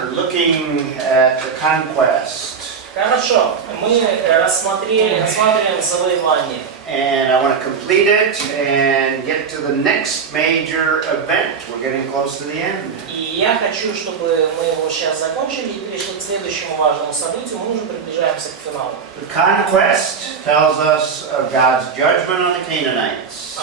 We're looking at the conquest. Хорошо, мы рассматриваем завоевание. And I want to complete it and get to the next major event. We're getting close to the end. И я хочу, чтобы мы его сейчас закончили и перешли к следующему важному событию. Мы уже приближаемся к финалу. The conquest tells us of God's judgment on the Canaanites.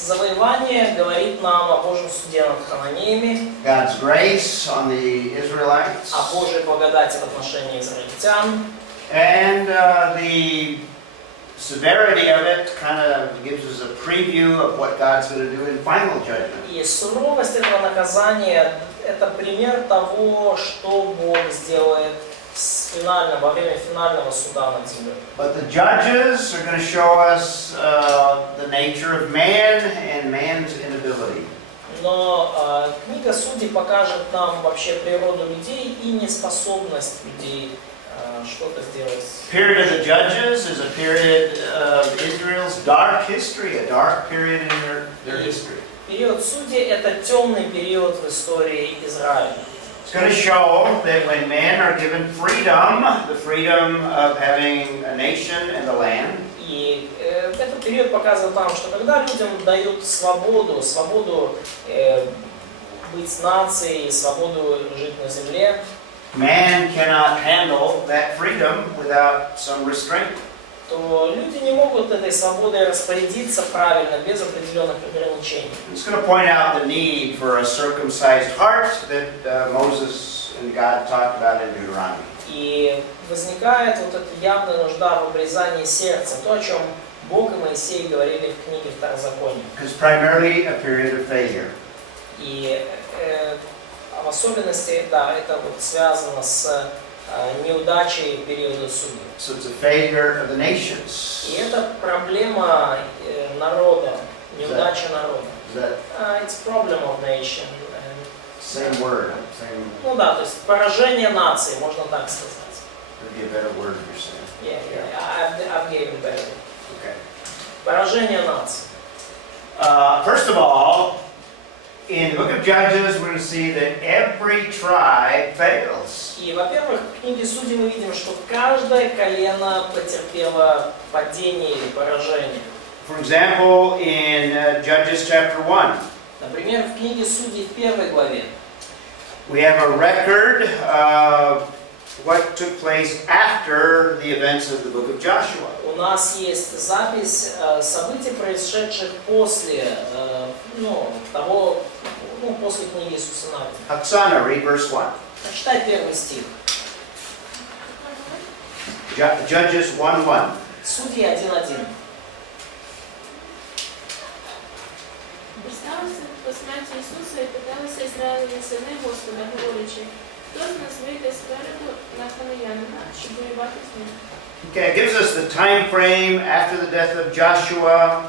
Завоевание говорит нам о Божьем суде над хананеями, God's grace on the Israelites. о Божьей благодати в отношении израильтян. And the severity of it kind of gives us a preview of what God's going to do in final judgment. И суровость этого наказания – это пример того, что Бог сделает во время финального суда над землей. But the judges are going to show us the nature of man and man's inability. Но книга Судей покажет нам вообще природу людей и неспособность людей что-то сделать. The period of the judges is a period of Israel's dark history, a dark period in their history. Период Судей – это темный период в истории Израиля. It's going to show that when men are given freedom, the freedom of having a nation and a land, И этот период показывает нам, что когда людям дают свободу быть нацией, свободу жить на земле, man cannot handle that freedom without some restraint. то люди не могут этой свободой распорядиться правильно, без определенных ограничений. It's going to point out the need for a circumcised heart that Moses and God talked about in Deuteronomy. И возникает вот эта явная нужда в обрезании сердца, то, о чем Бог и Моисей говорили в книге Второзакония. It's primarily a period of failure. И в особенности, да, это вот связано с неудачей периода судей. So it's a failure of the nations. И это проблема народа, неудача народа. Is that It's problem of nation. same word? Same. Ну да, то есть поражение нации, можно так сказать. Would be a better word you're saying. Yeah, I've given better. Okay. Поражение нации. First of all, in the book of Judges, we're going to see that every tribe fails. И, во-первых, в книге Судей мы видим, что каждое колено потерпело падение или поражение. For example, in Judges chapter 1, Например, в книге Судей в 1 главе we have a record of what took place after the events of the book of Joshua. у нас есть запись событий, происшедших после после книги Иисуса Навина. Oksana, read verse 1. Прочитай 1 стих. Judges 1:1. Судьи 1:1. Представилися по смерті Ісуса і питалися Ізраїлеві сини Господа, говорячи, хто з нас вийде спереду на хананянина, щоб воювати з ним? Okay, it gives us the time frame after the death of Joshua.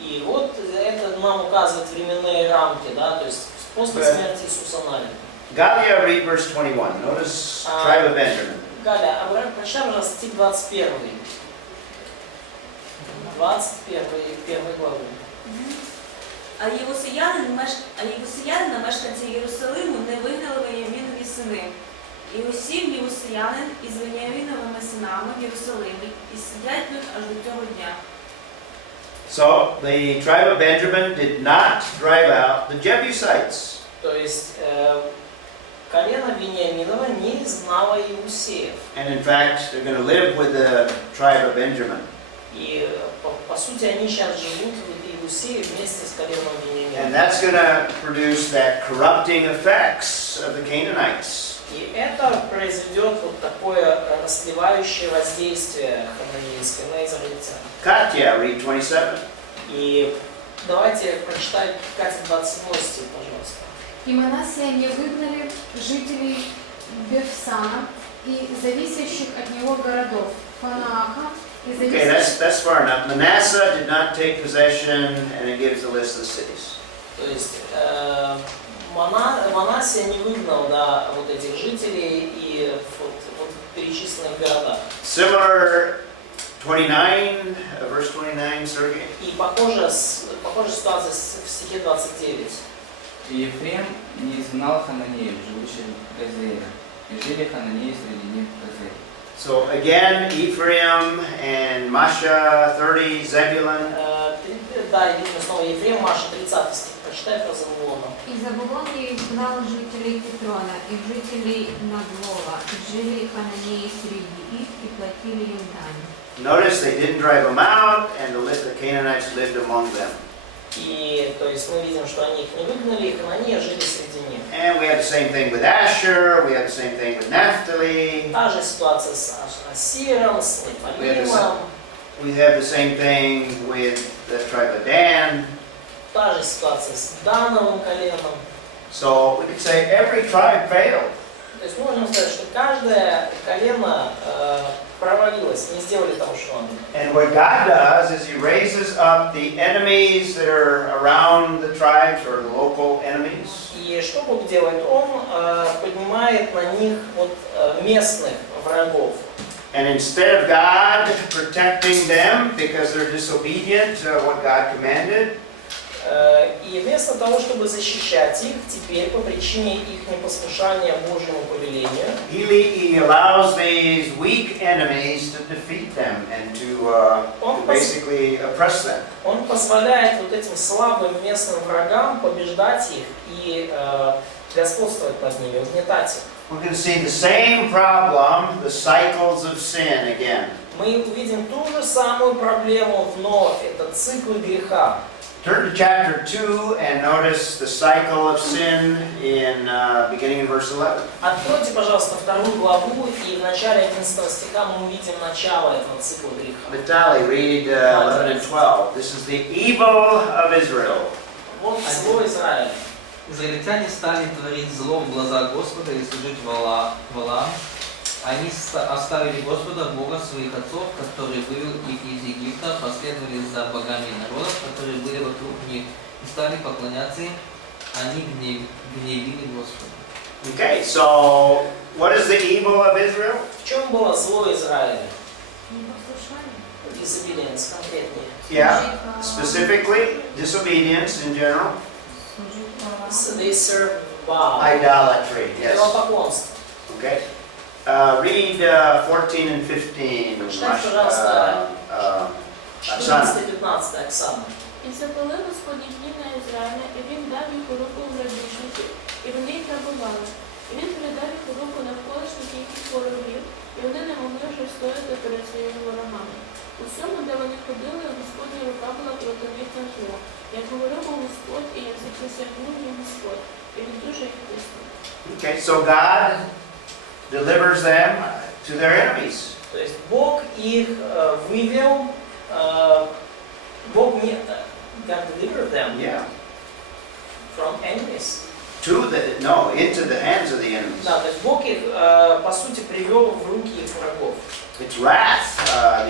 И вот это нам указывает временные рамки, да, то есть после смерти Иисуса Навина. Galia, read verse 21. Notice tribe of Benjamin. Галя, прочитай, пожалуйста, стих 21. 21 главу. А євусеянина, мешканці Єрусалиму, не вигнали Веніамінові сини. І усім євусеянин із Веніаміновими синами в Єрусалимі, і сидять тут аж до цього дня. So, the tribe of Benjamin did not drive out the Jebusites. То есть колено Вениаминова не изгнало Иусеев. And in fact, they're going to live with the tribe of Benjamin. И по сути они сейчас живут в Иусее вместе с коленом And Вениамина. that's going to produce that corrupting effects of the Canaanites. И это произведет вот такое расслевающее воздействие хананейское на израильтян. Katya, read 27. И давайте прочитаем, Катя, 27 стих, пожалуйста. И Манасия не выгнали жителей Бефсана и зависящих от него городов, Фанааха и Okay, зависящих... that's far enough. Manasseh did not take possession, and it gives a list of the cities. То есть Манасия не выгнал, да, вот этих жителей и вот перечисленных городах. Similar 29, verse 29, Sergey. И похожая ситуация в стихе 29. И Ефрем не изгнал хананеев, живущих в Газере, и жили хананеи среди них в Газере. So again, Ephraim and Masha 30, Zebulun. Да, видно снова Ефрем, Маша, 30 стих. Прочитай про Завулона. И Завулон не изгнал жителей Петрона и жителей Наглова, и жили хананеи среди их и платили им дань. Notice they didn't drive them out, and the Canaanites lived among them. И, то есть, мы видим, что они их не выгнали, и хананеи жили среди них. And we have the same thing with Asher, we have the same thing with Naphtali. Та же ситуация с Асиром, с Нефалимом. We have the same thing with the tribe of Dan. Та же ситуация с Дановым коленом. So we could say every tribe failed. То есть можно сказать, что каждое колено провалилось, не сделали того, что надо. And what God does is He raises up the enemies that are around the tribes or the local enemies. И что Бог делает? Он поднимает на них вот местных врагов. And instead of God protecting them because they're disobedient to what God commanded, И вместо того, чтобы защищать их, теперь по причине их непослушания Божьему повелению, He allows these weak enemies to defeat them and to basically oppress them. Он позволяет вот этим слабым местным врагам побеждать их и господствовать над ними, угнетать их. We're going to see the same problem, the cycles of sin again. Мы увидим ту же самую проблему вновь, это циклы греха. Turn to chapter 2 and notice the cycle of sin beginning in verse 11. Откройте, пожалуйста, 2 главу, и в начале 11 стиха мы увидим начало этого цикла греха. Vitaly, read 11 and 12. This is the evil of Israel. Вот зло Израиля. Израильтяне стали творить зло в глазах Господа и служить валам. Они оставили Господа, Бога своих отцов, который вывел их из Египта, последовали за богами народов, которые были вокруг них, и стали поклоняться им. Они гневили Господа. Okay, so what is the evil of Israel? В чем было зло Израиля? Непослушание. Disobedience, конкретнее. Yeah, specifically disobedience in general. So they serve Baal. Idolatry, yes. Идолопоклонство. Okay. Read 14 and 15. Прочитай, пожалуйста, Оксана. 14-15, Оксана. І запалив Господній гнів на Ізраїля, і він дав їх у руку грабіжників, і вони їх грабували. І він передав їх у руку навколишніх їхніх ворогів, і вони не могли вже стояти перед своїми ворогами. У всьому, де вони ходили, Господня рука була проти них на зло. Як говорив Господь, і язик присягнув їм Господь, і він дуже їх тиснув. Okay, so God delivers them to their enemies. То есть Бог их вывел, Бог не, God delivered them Yeah. from enemies. Into the hands of the enemies. Да, то есть Бог их, по сути, привел в руки их врагов. It's wrath,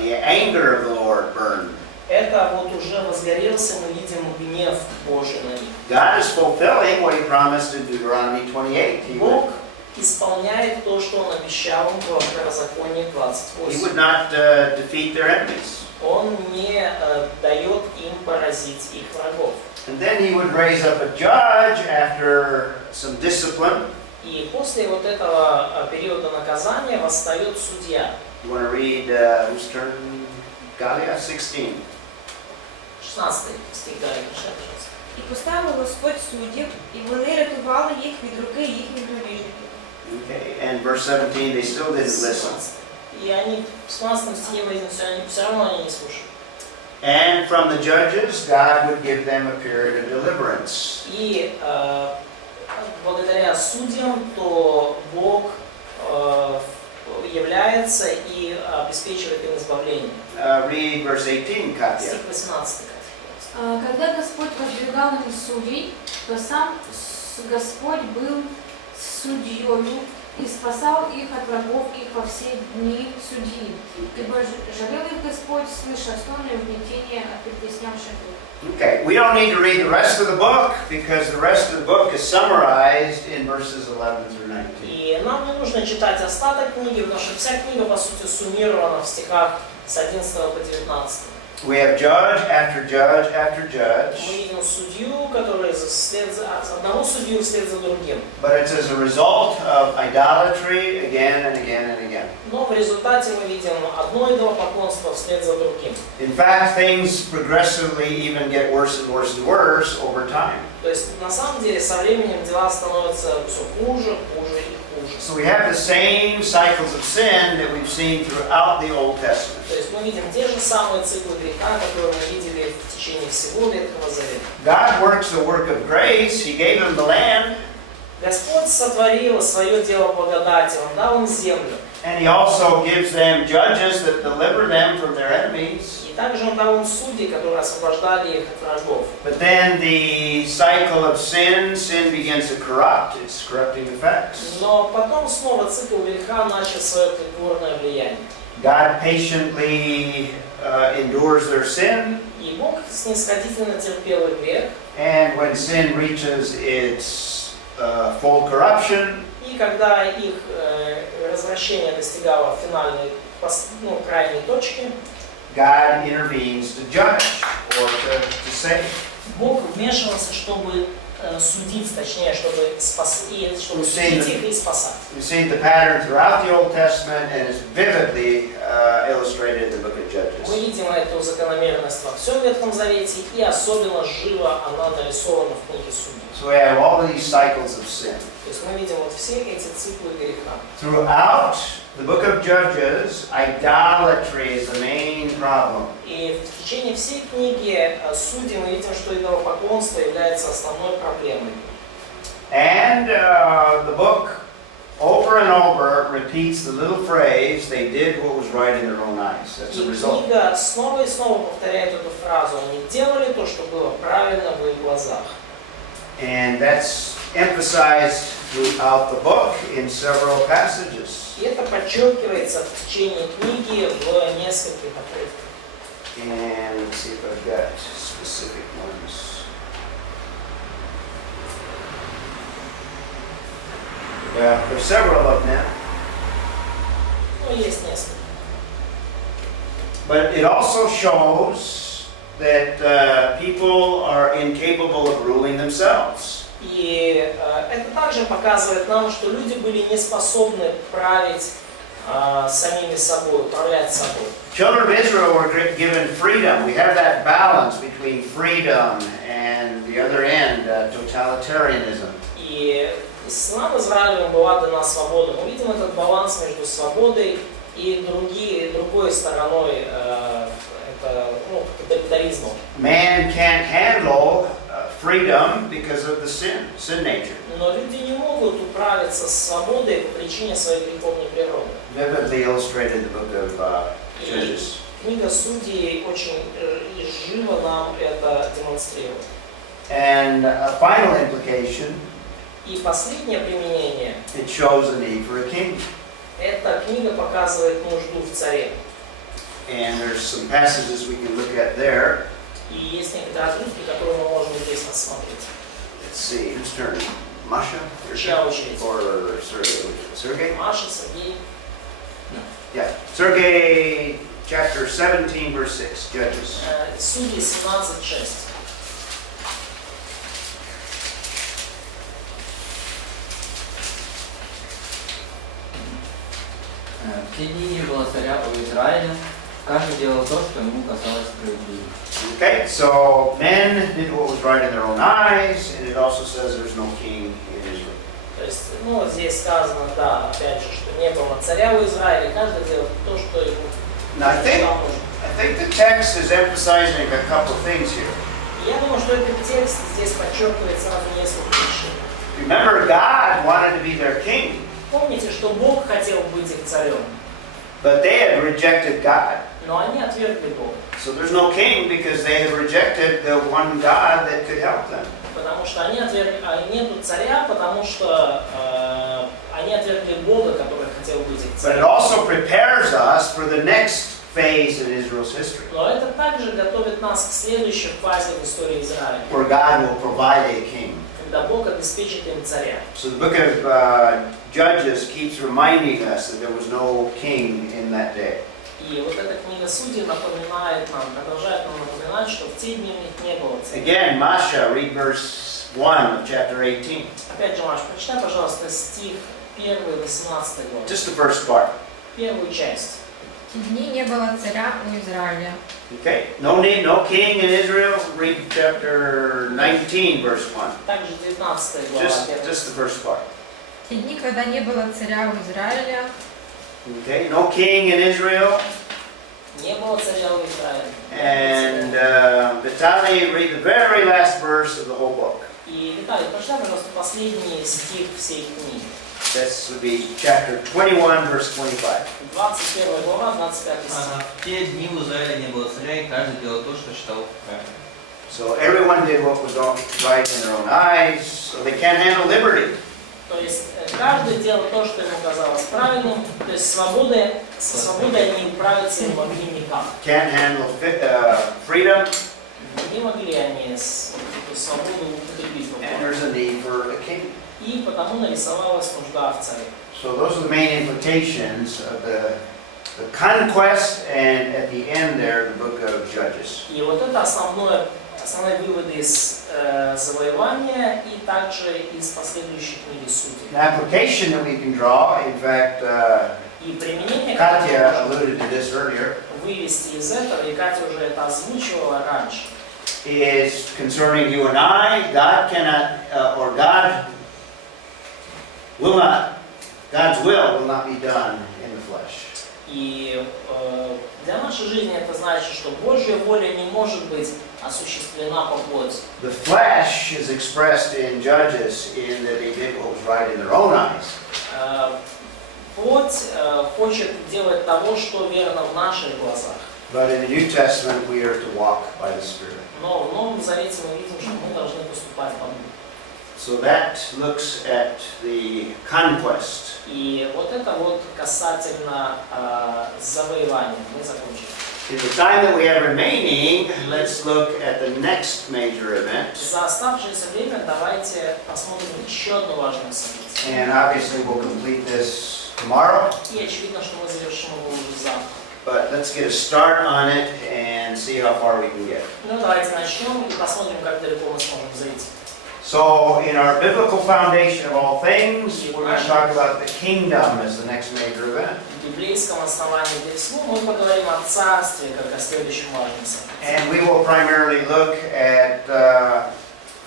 the anger of the Lord burned. Это вот уже возгорелся, мы видим гнев Божий на них. God is fulfilling what He promised in Deuteronomy 28. He Бог исполняет то, что Он обещал им в Второзаконии would 28. not defeat their enemies. Он не дает им поразить их врагов. And then He would raise up a judge after some discipline. И после вот этого периода наказания восстает судья. You want to read whose turn? Galia 16. 16 стих, да, пожалуйста. І поставив Господь суддів, і вони рятували їх від руки їхніх грабіжників. Okay, and verse 17, they still didn't listen. И они в 16 стихе видим, все равно они не слушают. And from the judges, God would give them a period of deliverance. И благодаря судьям, то Бог является и обеспечивает им избавление. Read verse 18, Katya. Стих 18. Когда Господь воздвигал им судей, то сам Господь был судьей и спасал их от врагов их во все дни судьи. Ибо жалел их Господь, слыша стоны и угнетения от притеснявших их. Okay, we don't need to read the rest of the book because the rest of the book is summarized in verses 11 through 19. И нам не нужно читать остаток книги, потому что вся книга, по сути, суммирована в стихах с 11 по 19. We have judge after judge after Мы judge, видим судью, который вслед за одного судью вслед за другим. but it's as a result of idolatry again and again and again. Но в результате мы видим одно идолопоклонство вслед за другим. In fact, things progressively even get worse and worse and worse over time. То есть на самом деле со временем дела становятся все хуже, хуже и хуже. So we have the same cycles of sin that we've seen throughout the Old Testament. То есть мы видим те же самые циклы греха, которые мы видели в течение всего Ветхого Завета. God works the work of grace. He gave them the land, Господь сотворил свое дело благодати, Он дал им землю. and He also gives them judges that deliver them from their enemies. И также Он дал им судей, которые освобождали их от врагов. But then the cycle of sin begins to corrupt. It's corrupting effects. Но потом снова цикл греха начал свое притворное влияние. God patiently endures their sin, И Бог снисходительно терпел их грех. and when sin reaches its full corruption, И когда их развращение достигало финальной, крайней точки, God intervenes to judge or to save. Бог вмешивался, чтобы судить, точнее, чтобы спасти, чтобы судить их и спасать. We see the pattern throughout the Old Testament, and it's vividly illustrated in the book of Мы Judges. видим эту закономерность во всем Ветхом Завете, и особенно живо она нарисована в книге Судей. So we have all these cycles of sin. То есть мы видим вот все эти циклы греха. Throughout the book of Judges, idolatry is the main problem. И в течение всей книги Судей мы видим, что идолопоклонство является основной проблемой. And the book over and over repeats the little phrase, they did what was right in their own eyes. That's the И result. книга снова и снова повторяет эту фразу. Они делали то, что было правильно в их глазах. And that's emphasized throughout the book in several passages. И это подчеркивается в течение книги в нескольких отрывках. And let's see if I've got specific ones. Yeah, there's several of them. Ну, есть несколько. But it also shows that people are incapable of ruling themselves. И это также показывает нам, что люди были не способны править самими собой, управлять собой. Children of Israel were given freedom. We have that balance between freedom and the other end, totalitarianism. И сынам Израилевым была дана свобода. Мы видим этот баланс между свободой и другой стороной тоталитаризмом. Man can't handle freedom because of the sin nature. Но люди не могут управиться с свободой по причине своей греховной природы. Vividly illustrated in the book of И Judges. книга Судей очень живо нам это демонстрирует. And a final implication, И последнее применение, it shows a need for a king. эта книга показывает нужду в царе. And there's some passages we can look at there. И есть некоторые отрывки, которые мы можем здесь рассмотреть. Let's see, who's turn? Masha? Чья очередь? Or Sergey? Маша, Сергей. Yeah. Sergey, chapter 17, verse 6, Judges. Судьи 17:6. В те дни не было царя у Израиля, каждый делал то, что ему казалось справедливым. Okay, so men did what was right in their own eyes, and it also says there's no king in Israel. То есть, здесь сказано, да, опять же, что не было царя в Израиле, каждый делал то, что ему Now, I think нужно. the text is emphasizing a couple of things here. Я думаю, что этот текст здесь подчеркивает сразу несколько вещей. Remember, God wanted to be their king, Помните, что Бог хотел быть их царем, but they had rejected God. но они отвергли Бога. So there's no king because they have rejected the one God that could help them. Потому что они отвергли, нету царя, потому что они отвергли Бога, который хотел быть их But it царем. also prepares us for the next phase in Israel's history, Но это также готовит нас к следующей фазе в истории Израиля, where God will provide a king. когда Бог обеспечит им царя. So the book of Judges keeps reminding us that there was no king in that day. И вот эта книга Судей напоминает нам, продолжает нам напоминать, что в те дни у них не было царя. Again, Masha, read verse 1 of chapter 18. Опять же, Маш, прочитай, пожалуйста, стих 1, 18 глава. Just the first part. Первую часть. В те дни не было царя у Израиля. Okay. No need, no king in Israel. Read chapter 19, verse 1. Также 19 глава. Just the first part. В те дни, когда не было царя у Израиля, Okay. No king in Israel. Не было царя у Израиля. And Vitaly, read the very last verse of the whole book. И, Виталий, прочитай, пожалуйста, последний стих всей книги. This would be chapter 21, verse 25. 21 глава, 25 стих. В те дни в Израиле не было царя, и каждый делал то, что считал правильным. So everyone did what was right in their own eyes, so they can't handle liberty. То есть каждый делал то, что ему казалось правильным, то есть со свободой они управиться не могли никак. Can't handle freedom, Не могли они эту свободу употребить. and there's a need for a king. И потому нарисовалась нужда в царе. So those are the main implications of the conquest, and at the end there, the book of Judges. И вот это основные выводы из завоевания и также из последующей книги Судей. An application that we can draw, in fact, И применение, Katya которое alluded to this earlier, вывести из этого, и Катя уже это озвучивала раньше, is concerning you and I. God cannot, or God will not, God's will not be done in the flesh. И для нашей жизни это значит, что Божья воля не может быть осуществлена по плоти. The flesh is expressed in Judges in that they did what was right in their own eyes. Плоть хочет делать того, что верно в наших глазах. But in the New Testament, we are to walk by the Spirit. Но в Новом Завете мы видим, что мы должны поступать по Духу. So that looks at the conquest. И вот это вот касательно завоевания. Мы закончили. In the time that we have remaining, let's look at the next major event. За оставшееся время давайте посмотрим еще одно важное событие. And obviously we'll complete this tomorrow. И очевидно, что мы завершим его уже завтра. But let's get a start on it and see how far we can get. Ну давайте начнем и посмотрим, как далеко мы сможем зайти. So, in our biblical foundation of all things, we're going to talk about the kingdom as the next major event. В библейском основании для всего мы поговорим о царстве, как о следующем важном событии. And we will primarily look at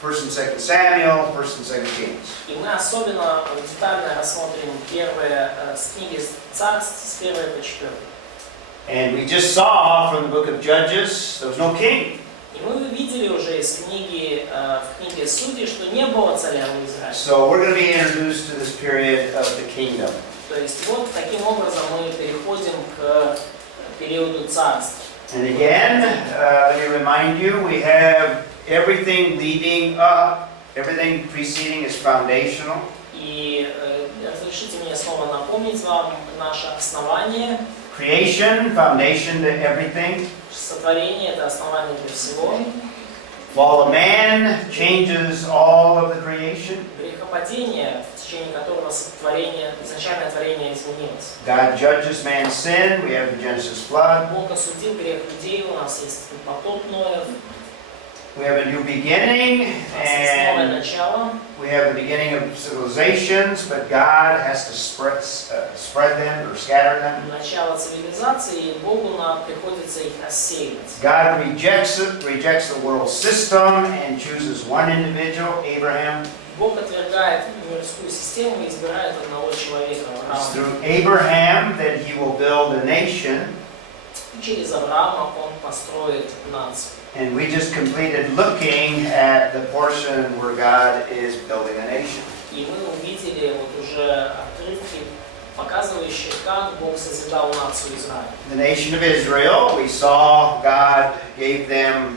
1 and 2 Samuel, 1 and 2 Kings. И мы особенно детально рассмотрим первые книги царств с 1 по 4. And we just saw from the book of Judges, there was no king. И мы видели уже из книги, в книге Судей, что не было царя у Израиля. So we're going to be introduced to this period of the kingdom. То есть вот таким образом мы переходим к периоду царств. And again, let me remind you, we have everything leading up, everything preceding is foundational. И разрешите мне снова напомнить вам наше основание. Creation, foundation to everything. Сотворение – это основание для всего. Fall of man changes all of the creation. Грехопадение, в течение которого изначальное творение изменилось. God judges man's sin. We have the Genesis flood. Бог осудил грех людей, у нас есть потоп Ноев, We have a new beginning, у нас есть новое and начало. we have the beginning of civilizations, but God has to spread them or scatter them. Начало цивилизации, и Богу нам приходится их рассеивать. God rejects the world system and chooses one individual, Abraham. Бог отвергает мирскую систему и избирает одного человека, It's Авраама. through Abraham that he will build a nation. Через Авраама он построит нацию. And we just completed looking at the portion where God is building a nation. И мы увидели вот уже отрывки, показывающие, как Бог созидал нацию Израиля. The nation of Israel, we saw God gave them,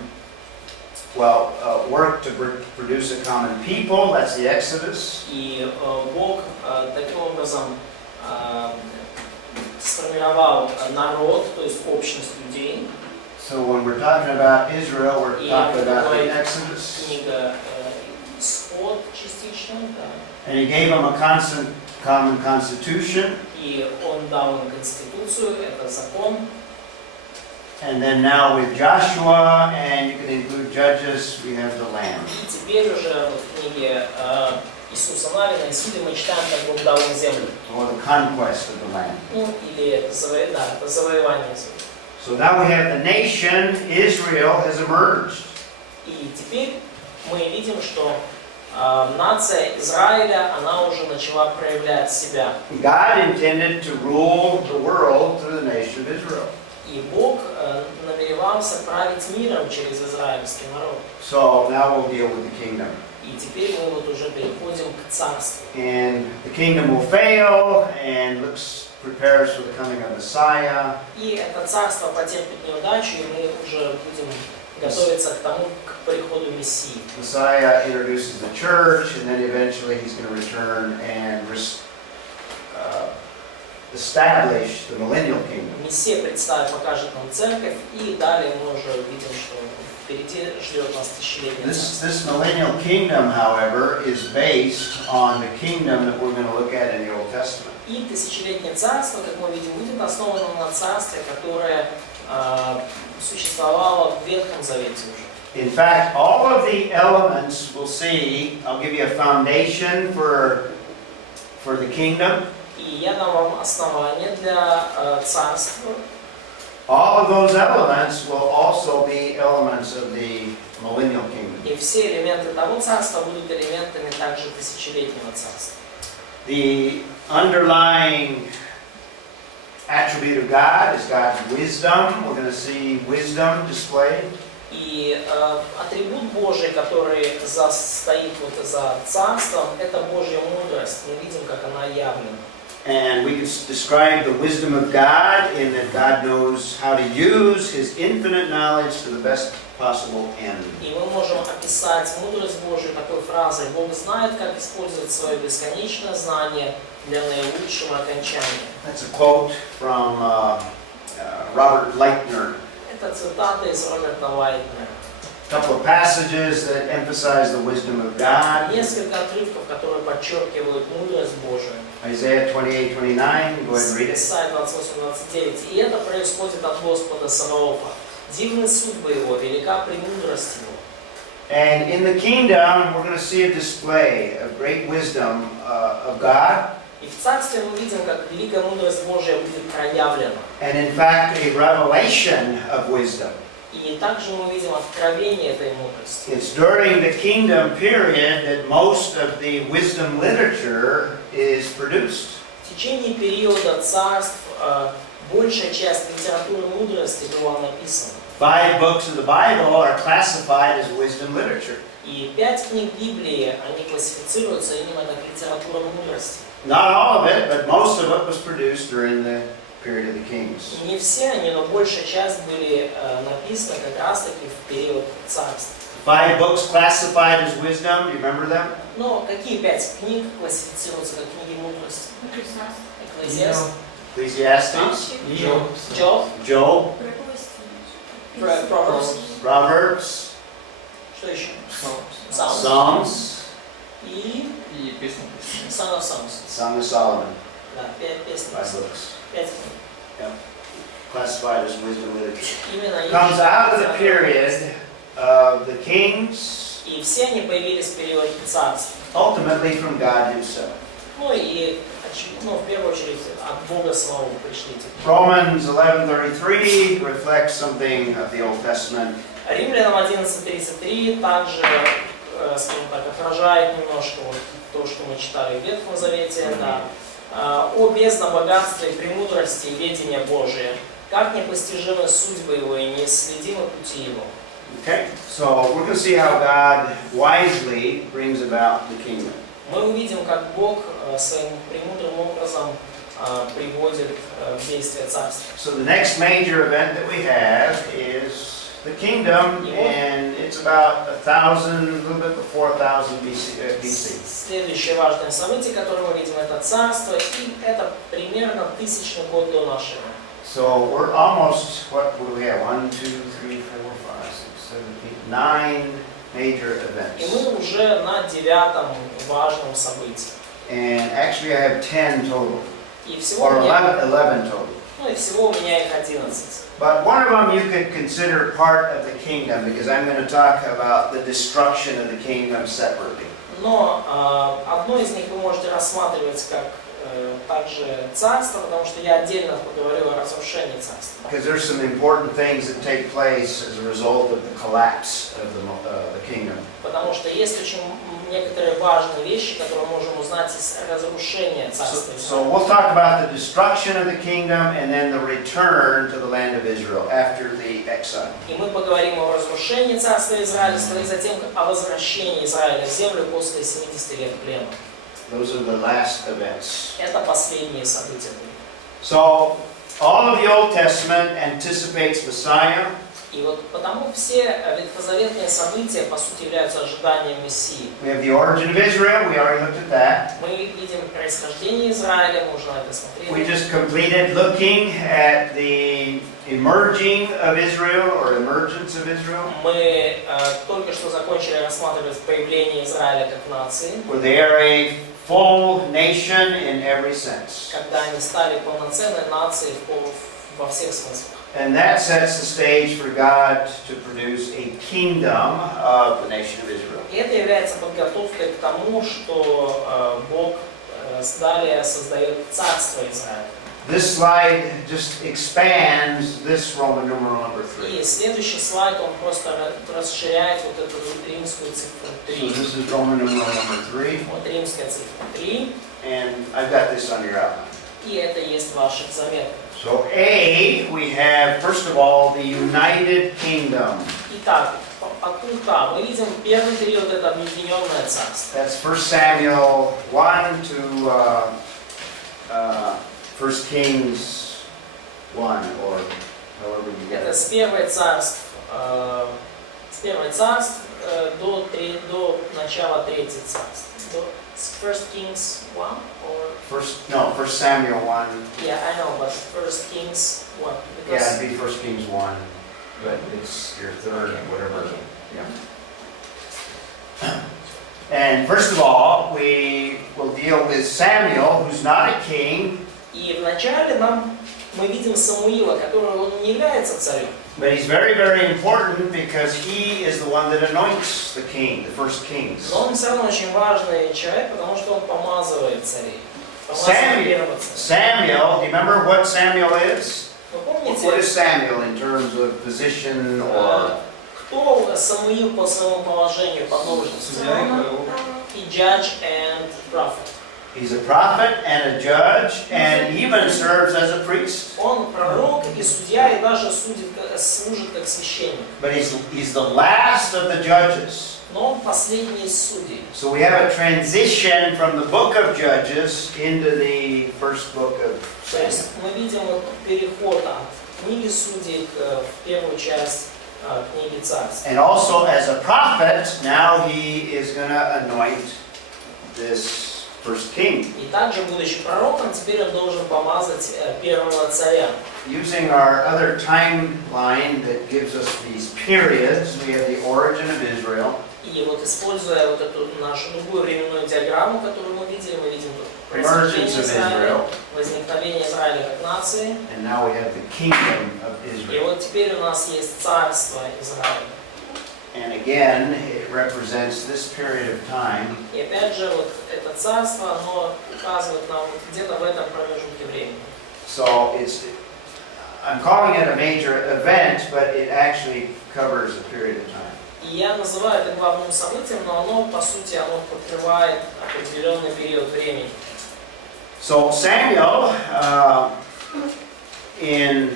work to produce a common people. That's the Exodus. И Бог таким образом сформировал народ, то есть общность людей. So when we're talking about Israel, we're И talking about the говорит Exodus. книга Исход частично, да. And he gave them a common constitution. И он дал им конституцию, это закон. And then now with Joshua, and you can include Judges, we have the Lamb. И теперь уже в книге Иисуса Навина и Судей мы читаем, как Бог дал им землю. Or the conquest of the Lamb. Ну, или это завоевание земли. So now we have the nation, Israel, has emerged. И теперь мы видим, что нация Израиля, она уже начала проявлять себя. God intended to rule the world through the nation of Israel. И Бог намеревался править миром через израильский народ. So now we'll deal with the kingdom. И теперь мы вот уже переходим к царству. And the kingdom will fail and prepares for the coming of Messiah. И это царство потерпит неудачу, и мы уже будем готовиться к тому, к приходу Мессии. Messiah introduces the church, and then eventually he's going to return and establish the millennial kingdom. Мессия покажет нам церковь, и далее мы уже видим, что впереди ждет нас тысячелетие царство. This millennial kingdom, however, is based on the kingdom that we're going to look at in the Old Testament. И тысячелетнее царство, как мы видим, будет основано на царстве, которое существовало в Ветхом Завете уже. In fact, all of the elements we'll see, I'll give you a foundation for the kingdom. И я дам вам основание для царства. All of those elements will also be elements of the millennial kingdom. И все элементы того царства будут элементами также тысячелетнего царства. The underlying attribute of God is God's wisdom. We're going to see wisdom displayed. И атрибут Божий, который стоит вот за царством, это Божья мудрость. Мы видим, как она явлена. And we can describe the wisdom of God in that God knows how to use His infinite knowledge to the best possible end. И мы можем описать мудрость Божию такой фразой: Бог знает, как использовать свое бесконечное знание для наилучшего окончания. That's a quote from Robert Lightner. Это цитата из Роберта Лайтнера. A couple of passages that emphasize the wisdom of God. Несколько отрывков, которые подчеркивают мудрость Божию. Isaiah 28:29. Go ahead and read it. Исайя 28:29. И это происходит от Господа Саваофа. Дивны судьбы Его, велика премудрость Его. And in the kingdom, we're going to see a display of great wisdom of God. И в царстве мы видим, как великая мудрость Божия будет проявлена. And in fact, a revelation of wisdom. И также мы видим откровение этой мудрости. It's during the kingdom period that most of the wisdom literature is produced. В течение периода царств большая часть литературы мудрости была написана. 5 books of the Bible are classified as wisdom literature. И 5 книг Библии, они классифицируются именно как литература мудрости. Not all of it, but most of it was produced during the period of the kings. И не все они, но большая часть были написаны как раз таки в период царств. 5 books classified as wisdom, do you remember them? Но какие 5 книг классифицируются как книги мудрости? Экклезиаст, Ecclesiastes, Job, Преподает. Proverbs, что еще? Psalms. Psalms, И И песни. Song of Songs. Song of Solomon. Да, 5 песен. 5 books. 5 книг. Classified as wisdom literature. Именно они Comes out of the period of the kings, и все они появились в период царств. ultimately from God Himself. Ну и в первую очередь от Бога самого пришли. Romans 11:33 reflects something of the Old Testament. Римлянам 11:33 также, скажем так, отражает немножко вот то, что мы читали в Ветхом Завете, да. О бездна богатства и премудрости и ведения Божия, как непостижимы судьбы Его и неисследимы пути Его. Okay, so we're going to see how God wisely brings about the kingdom. Мы увидим, как Бог своим премудрым образом приводит в действие царство. So the next major event that we have is the kingdom, and it's about 1,000, a little bit before 1000 BC. Следующее важное событие, которое мы видим, это царство, и это примерно 1000 год до нашего. So we're almost, what do we have? 1, 2, 3, 4, 5, 6, 7, 8, 9 major И events. мы уже на 9-м важном событии. And actually I have 10 total, И всего or мне 11 total. Ну и всего у меня их 11. But one of them you could consider part of the kingdom, because I'm going to talk about the destruction of the kingdom separately. Но одно из них вы можете рассматривать как также царство, потому что я отдельно поговорю о разрушении царства. Because there's some important things that take place as a result of the collapse of the kingdom. Потому что есть очень некоторые важные вещи, которые мы можем узнать из разрушения царства So Израиля. we'll talk about the destruction of the kingdom and then the return to the land of Israel after the exile. И мы поговорим о разрушении царства Израильского и затем о возвращении Израиля в землю после 70 лет плена. Those are the last events. Это последние события. So all of the Old Testament anticipates Messiah. И вот потому все ветхозаветные события, по сути, являются ожиданием Мессии. We have the origin of Israel. We already looked at that. Мы видим происхождение Израиля, мы уже на это We смотрели. just completed looking at the emerging of Israel or emergence of Israel. Мы только что закончили рассматривать появление Израиля как нации, Where they are a full nation in every sense. когда они стали полноценной нацией во всех смыслах. And that sets the stage for God to produce a kingdom of the nation of Israel. И это является подготовкой к тому, что Бог далее создает царство Израиля. This slide just expands this Roman numeral number 3. И следующий слайд, он просто расширяет вот эту римскую цифру So 3. this is Roman numeral number 3, Вот римская цифра 3, and I've got this on your outline. и это есть в ваших заметках. So A, we have, first of all, the United Kingdom. Итак, от пункта мы видим первый период, это объединенное царство. That's 1 Samuel 1 to 1 Kings 1, or however you get Это it. с первой царств до начала третьей царств. С 1 Kings 1 or 1 Samuel 1. yeah, I know, but 1 Kings 1 Yeah, because it'd be 1 Kings 1, but it's your third, Okay, whatever. okay. Yeah. And first of all, we will deal with Samuel, who's not a king, И вначале мы видим Самуила, который он не является царем. but he's very, very important because he is the one that anoints the king, the first kings. Но он все равно очень важный человек, потому что он помазывает царей. Помазывает первого царя. Samuel, do you remember what Samuel is? Вы What помните, is Samuel in terms of position or... кто Самуил по своему положению, по должности? Судья и пророк. И judge and prophet. He's a prophet and a judge and even serves as a priest. Он пророк и судья, и даже служит как священник. But he's the last of the judges. Но он последний из судей. So we have a transition from the book of Judges into the first book of То есть Samuel. мы видим вот переход от книги судей в первую часть книги царств. And also as a prophet, now he is going to anoint this first king. И также, будучи пророком, теперь он должен помазать первого царя. Using our other timeline that gives us these periods, we have the origin of Israel. И вот используя вот эту нашу другую временную диаграмму, которую мы видим тут Emergence происхождение of Израиля, Israel. возникновение Израиля как нации. And now we have the kingdom of И Israel. вот теперь у нас есть царство Израиля. And again, it represents this period of time. И опять же, вот это царство, оно указывает нам вот где-то в этом промежутке времени. So I'm calling it a major event, but it actually covers a period of time. И я называю это главным событием, но оно, по сути, оно покрывает определенный период времени. So Samuel, in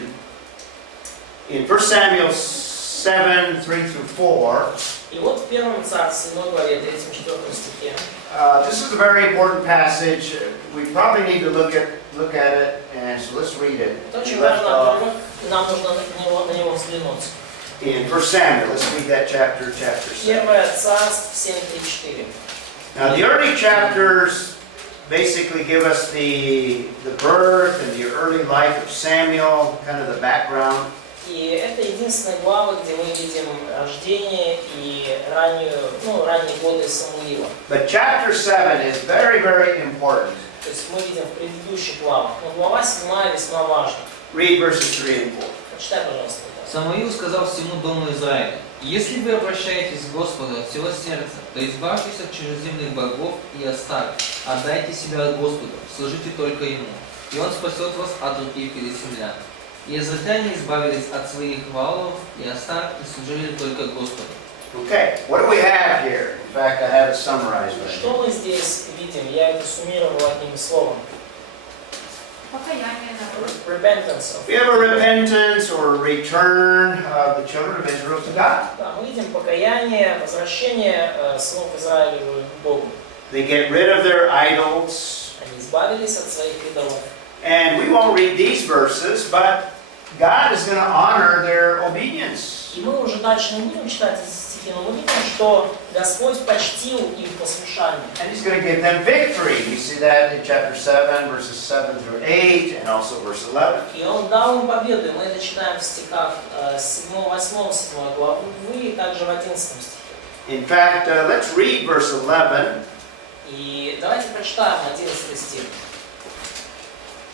1 Samuel 7, 3 through 4, И вот в 1 Царств 7 главе 3-4 стихе. this is a very important passage. We probably need to look at it, and so let's read it. Это очень We left важный off отрывок, и нам нужно на него взглянуть. in 1 Samuel. Let's read that chapter 7. 1 Царств 7:3-4. Now the early chapters basically give us the birth and the early life of Samuel, kind of the background. И это единственная глава, где мы видим рождение и ранние годы Самуила. But chapter 7 is very, very important. То есть мы видим в предыдущих главах. Но глава 7 весьма важна. Read verses 3 and 4. Почитай, пожалуйста. Самуил сказал всему дому Израиля: «Если вы обращаетесь к Господу от всего сердца, то избавьтесь от чужеземных богов и остав, отдайте себя Господу, служите только Ему, и Он спасет вас от руки филистимлян». И израильтяне избавились от своих валов и остав, и служили только Господу. Okay, what do we have here? In fact, I have it summarized right Что мы здесь видим? Я это суммировал одним словом. Покаяние народа. Repentance. We have a repentance or a return of the children of Israel to God. Да, мы видим покаяние, возвращение сынов Израиля к Богу. They get rid of their idols. Они избавились от своих идолов. And we won't read these verses, but God is going to honor their obedience. И мы уже дальше не будем читать эти стихи, но мы видим, что Господь почтил их послушание. And He's going to give them victory. We see that in chapter 7, verses 7 through 8, and also verse 11. И Он дал им победу, и мы это читаем в стихах 7, 8, 7 главы, и также в 11 стихе. In fact, let's read verse 11. И давайте прочитаем 11 стих.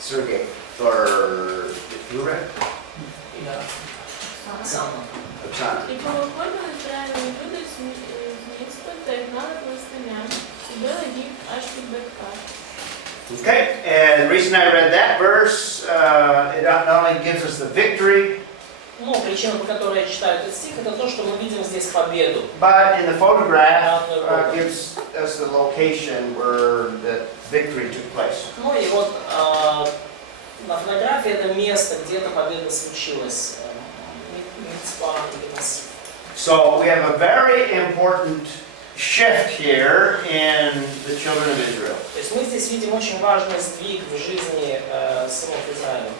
Sergey, or you read? Оксана. Oksana. І повиходили Ізраїлеві люди з Міцпи та й гнали филистимлян, і били їх аж під Бетка. Okay, and the reason I read that verse, it not only gives us the victory, Ну, причина, по которой я читаю этот стих, это то, что мы видим здесь победу. but in the photograph gives us the location where the victory took place. Ну и вот на фотографии это место, где эта победа случилась. Мицпа или Масив. So we have a very important shift here in the children of Israel. То есть мы здесь видим очень важный сдвиг в жизни сынов Израиля.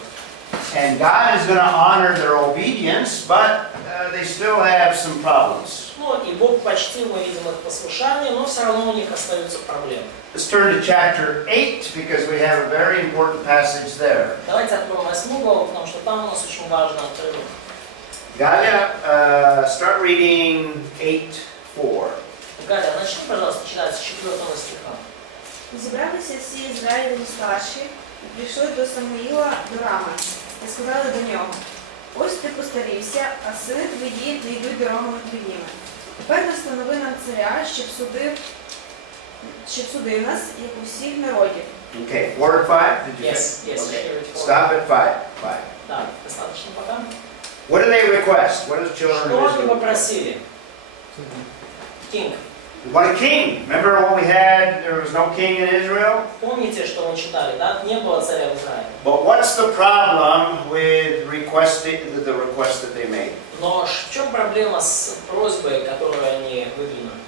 And God is going to honor their obedience, but they still have some problems. Ну и Бог почтил, мы видим это послушание, но все равно у них остаются проблемы. Let's turn to chapter 8 because we have a very important passage there. Давайте откроем 8 главу, потому что там у нас очень важный отрывок. Galia, start reading 8:4. Галя, начни, пожалуйста, читать с 4 стиха. Зібралися всі Ізраїлеві старші і прийшли до Самуїла до Рами і сказали до нього: «Ось ти постарівся, а сини твої не йдуть дорогами твоїми. Тепер настанови нам царя, щоб судив нас, як у всіх народів». Okay, 4 and 5. Did you Yes, get? yes, Okay. here it is. Stop at 5. 5. Да, достаточно пока. What do they request? What does the children Что of они Israel? попросили? King. We want a king. Remember when we had, there was no king in Israel? Помните, что мы читали, да? Не было царя в Израиле. But what's the problem with requesting the request that they made? Но в чем проблема с просьбой, которую они выдвинули?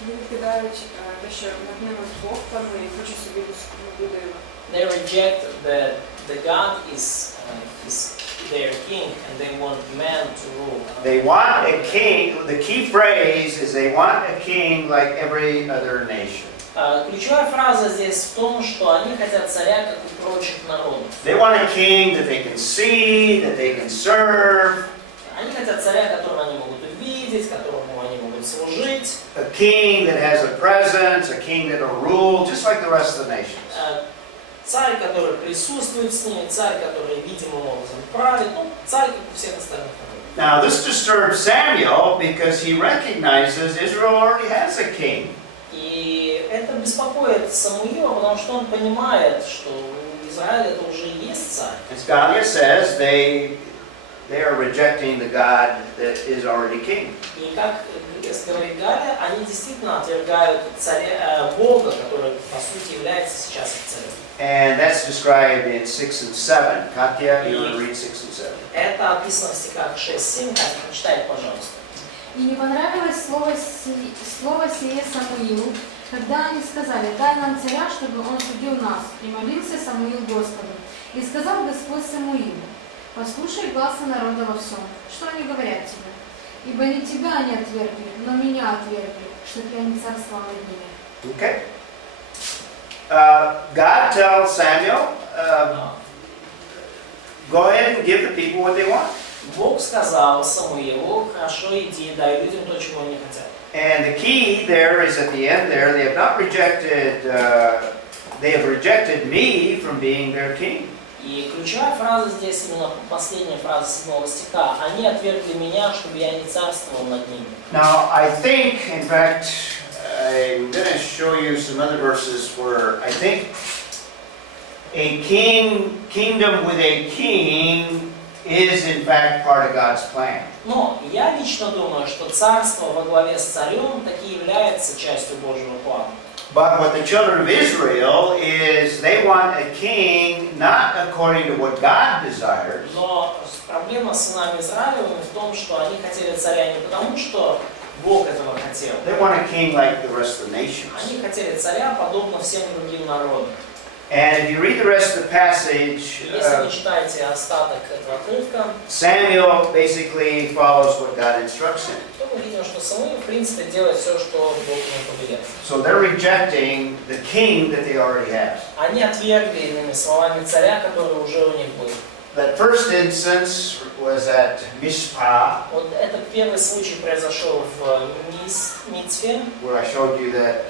Вони відкидають те, що над ними Бог панує, і хочуть собі людину. They reject that the God is their king and they want man to rule. They want a king. The key phrase is they want a king like every other nation. Ключевая фраза здесь в том, что они хотят царя, как у прочих народов. They want a king that they can see, that they can serve. Они хотят царя, которого они могут увидеть, которому они могут служить. A king that has a presence, a king that will rule, just like the rest of the nations. Царь, который присутствует с ними, царь, который видимым образом правит, ну, царь, как у всех остальных народов. Now this disturbs Samuel because he recognizes Israel already has a king. И это беспокоит Самуила, потому что он понимает, что у Израиля это уже есть царь. As Galia says, they are rejecting the God that is already king. И как говорит Галя, они действительно отвергают царя, Бога, который по сути является сейчас их царем. And that's described in 6 and 7. Katya, you want to read 6 and 7? Это описано в стихах 6-7, Катя, прочитай, пожалуйста. И не понравилось слово сие Самуилу, когда они сказали: «Дай нам царя, чтобы он судил нас». И молился Самуил Господу. И сказал Господь Самуилу: «Послушай гласа народа во всем, что они говорят тебе. Ибо не тебя они отвергли, но меня отвергли, чтобы я не царствовал над ними». Okay. God tells Samuel, go ahead and give the people what they want. Бог сказал Самуилу: хорошо, иди, дай людям то, чего они хотят. And the key there is at the end there, they have not rejected, they have rejected me from being their king. И ключевая фраза здесь, именно последняя фраза 7 стиха. «Они отвергли меня, чтобы я не царствовал над ними». Now, I think, in fact, I'm going to show you some other verses where I think a kingdom with a king is in fact part of God's plan. Но я лично думаю, что царство во главе с царем таки является частью Божьего плана. But what the children of Israel is, they want a king not according to what God desires, Но проблема с сынами Израилевыми в том, что они хотели царя не потому, что Бог этого хотел. they want a king like the rest of the nations. Они хотели царя, подобно всем другим народам. And if you read the rest of the passage, Если вы читаете остаток этого отрывка, Samuel basically follows what God instructs him. то мы видим, что Самуил, в принципе, делает все, что Бог ему повелел. So they're rejecting the king that they already have. Они отвергли, иными словами, царя, который уже у них был. That first instance was at Mizpah, Вот этот первый случай произошел в Мицве, where I showed you that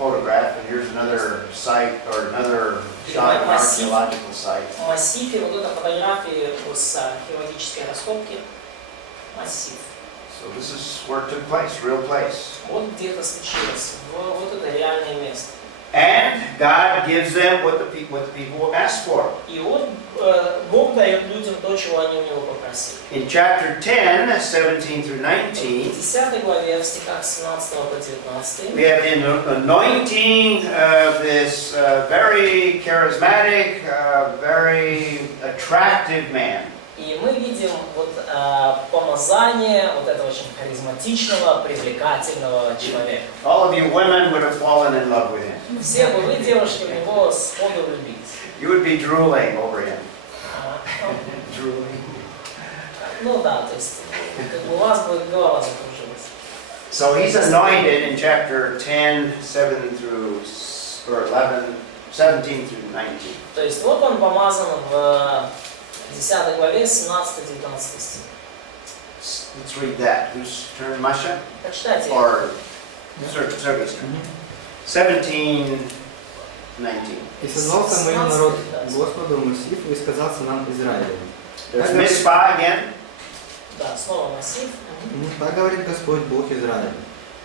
photograph, and here's another site or another shot of an archaeological site. массиве, вот эта фотография с археологической раскопки, массив. So this is where it took place, real place. Вот где это случилось, вот это реальное место. And God gives them what the people asked for. И вот Бог дает людям то, чего они у него попросили. In chapter 10, 17 through В 19, 10 главе, в стихах 17 по 19, we have the anointing of this very charismatic, very attractive man. и мы видим вот помазание вот этого очень харизматичного, привлекательного человека. All of you women would have fallen in love with him. Все бы вы, девушки, в него сходу влюбились. You would be drooling over him. Drooling. Ну да, то есть как бы у вас бы голова закружилась. So he's anointed in chapter 10, 7 through, or 11, 17 through 19. То есть вот он помазан в 10 главе, 17-19 стих. Let's read that. Whose turn, Masha? Прочитайте. Or Sergey's turn? 17, 19. «И созвал Самуил народ Господу Мусифу и сказал сынам Израилевым». There's Mizpah again. Да, снова массив. Так говорит Господь Бог Израиля.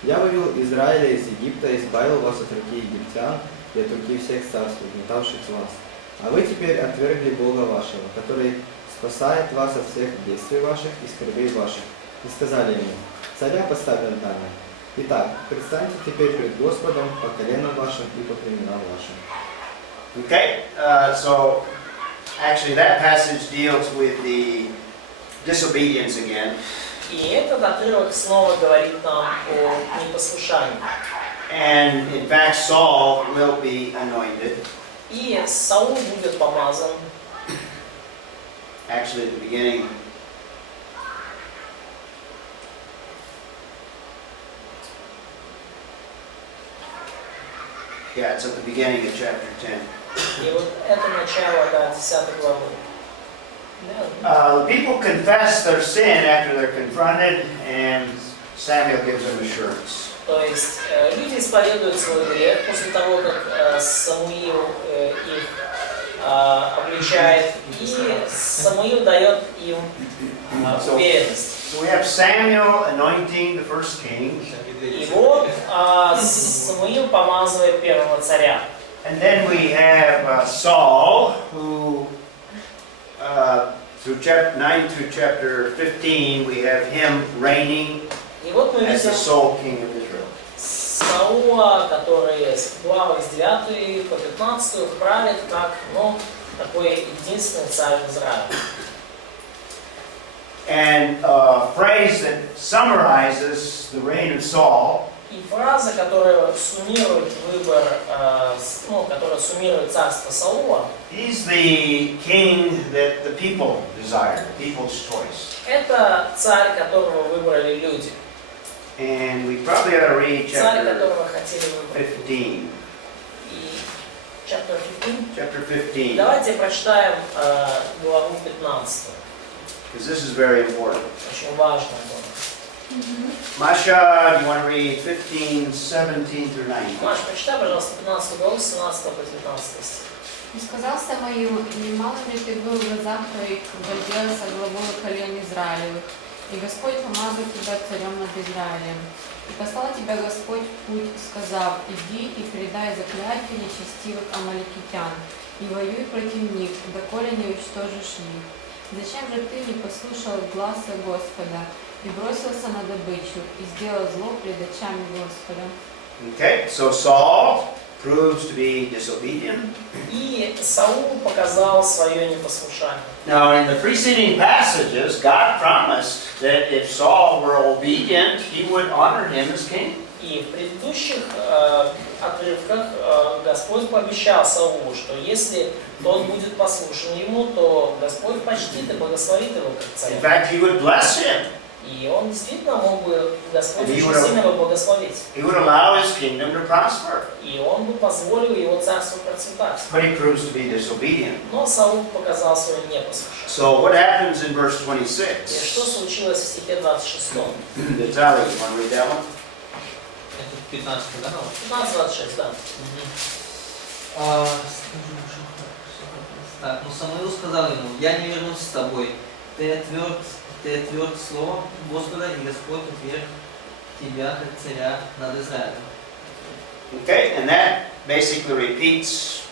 «Я вывел Израиля из Египта, избавил вас от руки египтян и от руки всех царств, угнетавших вас. А вы теперь отвергли Бога вашего, который спасает вас от всех бедствий ваших и скорбей ваших. И сказали ему: царя поставь над нами. Итак, предстаньте теперь пред Господом по коленам вашим и по племенам вашим». Okay, so actually that passage deals with the disobedience again. И этот отрывок снова говорит нам о непослушании. And in fact, Saul will be anointed. И Саул будет помазан. Actually, at the beginning, yeah, it's at the beginning of chapter 10. И вот это начало, да, 10 главы. People confess their sin after they're confronted, and Samuel gives them assurance. То есть люди исповедуют свой грех после того, как Самуил их обличает, и Самуил дает им уверенность. So we have Samuel anointing the first king. И вот Самуил помазывает первого царя. And then we have Saul, who, through chapter 9 through chapter 15, we have him reigning И вот мы as the видим sole king of Israel. Саула, который с главы с 9 по 15 правит как, такой единственный царь в Израиле. And a phrase that summarizes the reign of Saul И фраза, которая суммирует выбор, которая суммирует царство Саула, he's the king that the people desire, the people's choice. это царь, которого выбрали люди. And we probably ought to read Царь, chapter которого хотели выбрать. 15. И chapter 15. Chapter 15. Давайте прочитаем главу 15. Because this is very important. Очень важно. Masha, do you want to read 15, 17 through 19? Маш, прочитай, пожалуйста, 15 главу, с 17 по 19 стих. И сказал Самуил: немало ли ты был в глазах твоих, когда сделался главою колен Израилевых, и Господь помазал тебя царем над Израилем. И послал тебя Господь в путь, сказав: иди и предай заклятие нечестивых амаликитян, и воюй против них, доколе не уничтожишь их. Зачем же ты не послушал гласа Господа и бросился на добычу, и сделал зло пред очами Господа? Okay, so Saul proves to be disobedient. И Саул показал свое непослушание. Now, in the preceding passages, God promised that if Saul were obedient, he would honor him as king. И в предыдущих отрывках Господь пообещал Саулу, что если тот будет послушен ему, то Господь почтит и благословит его как царя. In fact, he would bless him. И он действительно мог бы, Господь And he очень would- сильно его благословить. He would allow his kingdom to prosper. И он бы позволил его царству процветать. But he proves to be disobedient. Но Саул показал свое непослушание. So what happens in verse И 26? что случилось в стихе 26? Natalie, you want to read that one? Это 15, да? 15-26, да. Так, но Самуил сказал ему: я не вернусь с тобой, ты отверг слово Господа, и Господь отверг тебя как царя над Израилем. Okay, and that basically repeats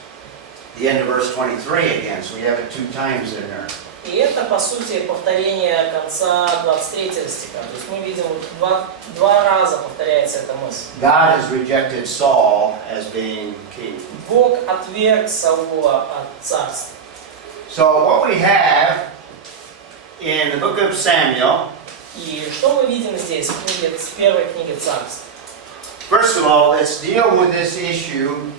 the end of verse 23 again, so we have it 2 times in there. И это, по сути, повторение конца 23 стиха. То есть мы видим, два раза повторяется эта мысль. God has rejected Saul as being king. Бог отверг Саула от царства. So what we have in the book of Samuel, И что мы видим здесь, в первой книге Царств? first of all, let's deal with this issue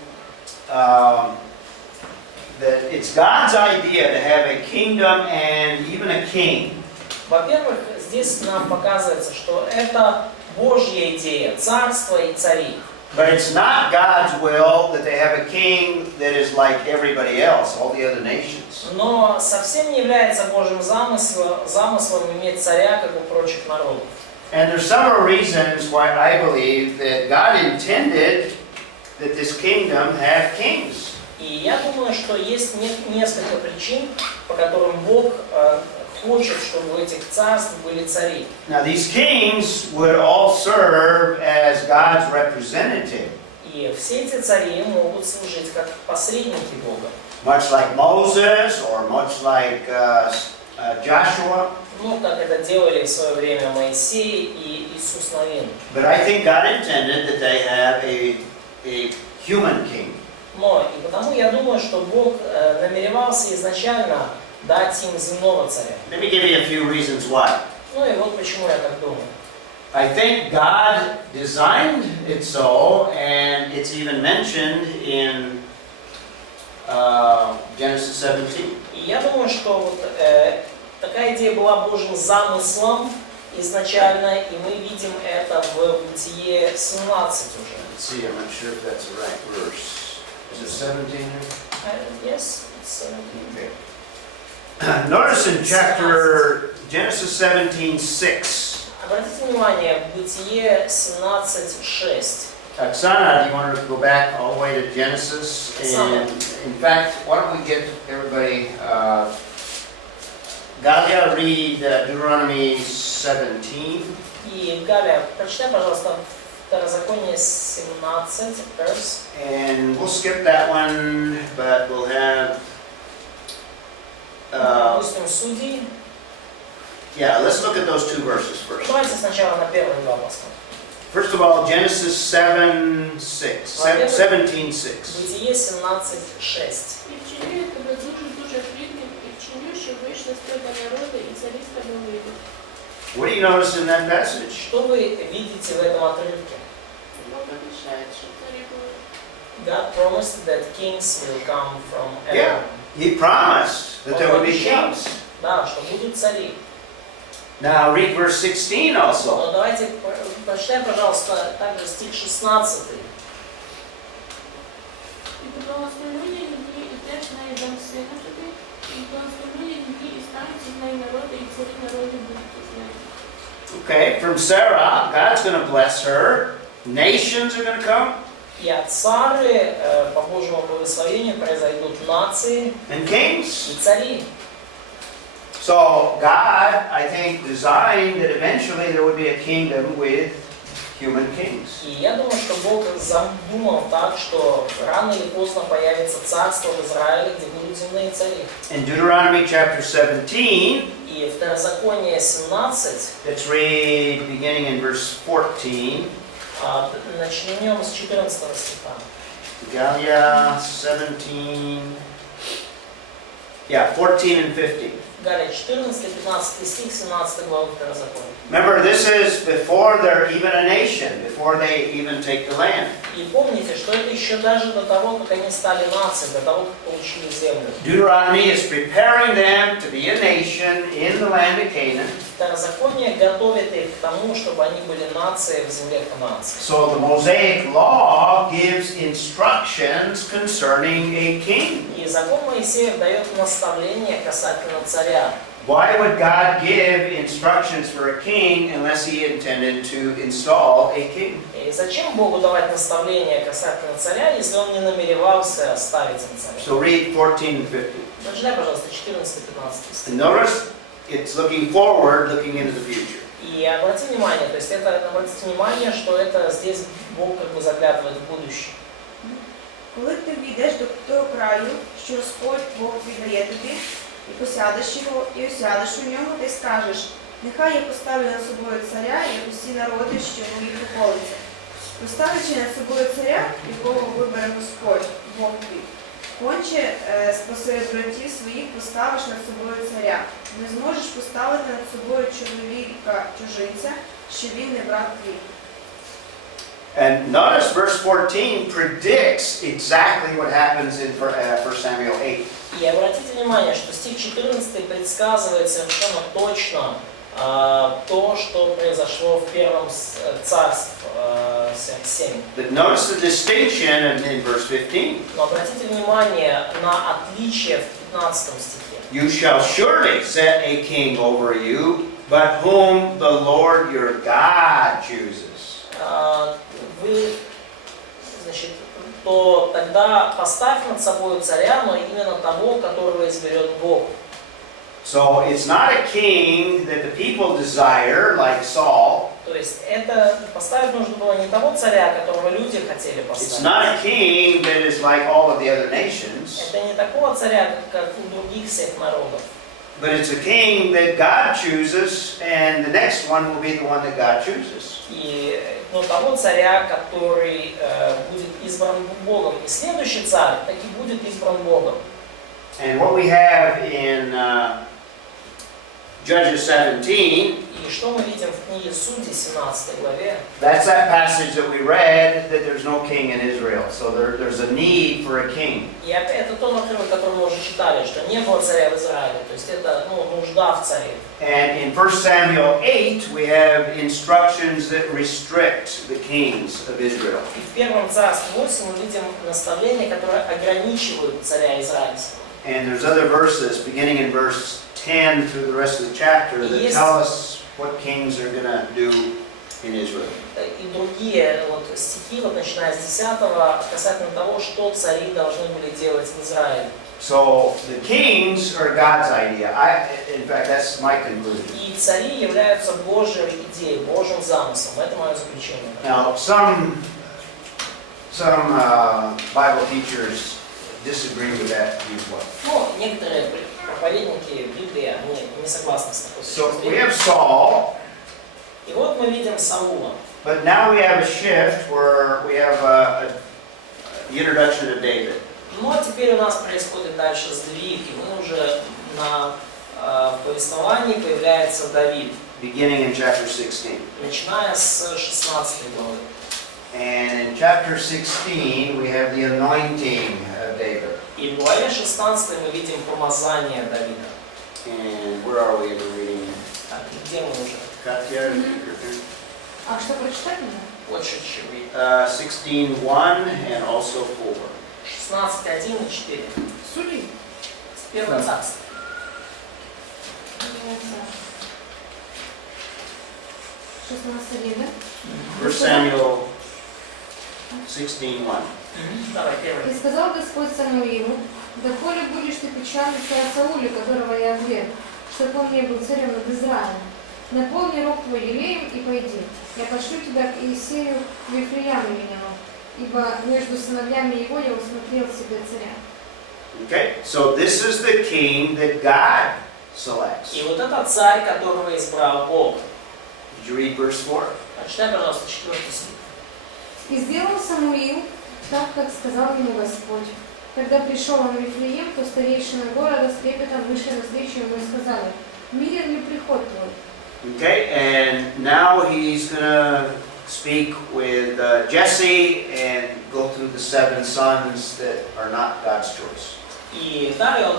that it's God's idea to have a kingdom and even a king. Во-первых, здесь нам показывается, что это Божья идея, царство и цари. But it's not God's will that they have a king that is like everybody else, all the other nations. Но совсем не является Божьим замыслом иметь царя, как у прочих народов. And there's several reasons why I believe that God intended that this kingdom have kings. И я думаю, что есть несколько причин, по которым Бог хочет, чтобы у этих царств были цари. Now these kings would all serve as God's representative, И все эти цари могут служить как посредники Бога. much like Moses or much like Joshua. Ну, как это делали в свое время Моисей и Иисус Навин. But I think God intended that they have a human king. Но и потому я думаю, что Бог намеревался изначально дать им земного царя. Let me give you a few reasons why. Ну и вот почему я так думаю. I think God designed it so, and it's even mentioned in Genesis 17. И я думаю, что вот, такая идея была Божьим замыслом изначально, и мы видим это в Бытие 17 уже. Let's see, I'm not sure if that's the right verse. Is it 17? Yes, it's 17. Okay. Notice in Genesis 17:6. Обратите внимание, Бытие 17:6. Oksana, do you want to go back all the way to Genesis? Oksana. And in fact, why don't we get everybody, Galia, read Deuteronomy 17. И, Галя, прочитай, пожалуйста, Второзаконие 17, verse. And we'll skip that one, but we'll have, Допустим, Судьи. yeah, let's look at those 2 verses first. Давайте сначала на первые два посмотрим. First of all, Genesis 17:6. Бытие 17:6. І вчиню я тебе дуже плідним, і вчиню, що вийшли з тебе народи, і царі з тебе вийдуть. What do you notice in that passage? Что вы видите в этом отрывке? Бог обіцяє, що царі будуть. God promised that kings will come from Yeah. Adam. He promised that there would be kings. Да, что будут цари. Now read verse 16 also. Но давайте прочитаем, пожалуйста, также стих 16. І благословлю я дні, і теж неї дам сина тобі, і благословлю я дні, і стануть із неї народи, і царі народів будуть із неї. Okay, from Sarah, God's going to bless her. Nations are going to come. И от Сары по Божьему благословению произойдут нации and kings. и цари. So God, I think, designed that eventually there would be a kingdom with human kings. И я думаю, что Бог задумал так, что рано или поздно появится царство в Израиле, где будут земные цари. In Deuteronomy chapter 17, И Второзаконие 17, let's read beginning in verse 14. начнем с 14 стиха. Галия 17, 14 and 15. Галия 14, 15 стих, 17 глава Второзакония. Remember, this is before they're even a nation, before they even take the land. И помните, что это еще даже до того, как они стали нацией, до того, как получили землю. Deuteronomy is preparing them to be a nation in the land of Canaan. Второзаконие готовит их к тому, чтобы они были нацией в земле кананской. So the Mosaic law gives instructions concerning a king. И закон Моисеев дает наставление касательно царя. Why would God give instructions for a king unless he intended to install a king? И зачем Богу давать наставления касательно царя, если он не намеревался ставить им царя? So read 14 and 15. Прочитай, пожалуйста, 14-15 стих. And notice it's looking forward, looking into the future. И обрати внимание, то есть обратите внимание, что это здесь Бог как бы заглядывает в будущее. Коли ти війдеш до того краю, що Господь Бог віддає тобі, і посядеш його, і осядеш у ньому, ти скажеш, нехай я поставлю над собою царя, як усі народи, що в моїх околицях. Поставивши над собою царя, якого вибере Господь, Бог твій, конче посеред братів своїх поставиш над собою царя. Не зможеш поставити над собою чоловіка чужинця, що він не брат твій. And notice verse 14 predicts exactly what happens in 1 Samuel 8. И обратите внимание, что стих 14 предсказывает совершенно точно то, что произошло в первом царстве 7. But notice the distinction in verse 15. Но обратите внимание на отличие в 15 стихе. You shall surely set a king over you, but whom the Lord your God chooses. Вы, значит, то тогда поставь над собой царя, но именно того, которого изберет Бог. So it's not a king that the people desire, like Saul. То есть это поставить нужно было не того царя, которого люди хотели It's поставить. not a king that is like all of the other nations. Это не такого царя, как у других всех народов. But it's a king that God chooses, and the next one will be the one that God chooses. И того царя, который будет избран Богом. И следующий царь таки будет избран Богом. And what we have in Judges 17, И что мы видим в книге Судей, 17 главе? that's that passage that we read, that there's no king in Israel. So there's a need for a king. И это тот отрывок, который мы уже читали, что не было царя в Израиле. То есть это нужда в царе. And in 1 Samuel 8, we have instructions that restrict the kings of Israel. И в первом царстве 8 мы видим наставления, которые ограничивают царя израильского. And there's other verses, beginning in verse 10 through the rest of the chapter, that tell us what kings are going to do in Israel. И другие стихи, начиная с 10 касательно того, что цари должны были делать в Израиле. So the kings are God's idea. In fact, that's my conclusion. И цари являются Божьей идеей, Божьим замыслом. Это мое заключение. Now, some Bible teachers disagree with that viewpoint. Но некоторые проповедники Библии, они не согласны с такой So точкой we зрения. have Saul, И вот мы видим Саула. but now we have a shift where we have the introduction of David. Но теперь у нас происходит дальше сдвиг, и мы уже в повествовании появляется Давид, Beginning in chapter 16. начиная с 16 главы. And in chapter 16, we have the anointing of David. И в главе 16 мы видим помазание Давида. And where are we in the reading? Так, где мы уже? Katya? А что прочитать надо? Вот чуть-чуть. 16:1 and also 4. 16:1 и 4. Судей. Первое царство. 16 лет, да? 1 Samuel 16:1. Давай, первый. И сказал Господь Самуилу: «Доколе будешь ты печалиться о Сауле, которого я отверг, чтобы он не был царем над Израилем? Наполни рог твой елеем и пойди. Я пошлю тебя к Иисею в Вифлеемову, ибо между сыновьями его я усмотрел себе царя». Okay, so this is the king that God selects. И вот это царь, которого избрал Бог. Did you read verse 4? Прочитай, пожалуйста, 4 стих. «И сделал Самуил так, как сказал ему Господь. Когда пришел он в Вифлеем, то старейшины города с трепетом вышли навстречу ему и сказали: мирен ли приход твой?» Okay, and now he's going to speak with Jesse and go through the 7 sons that are not God's choice. И далее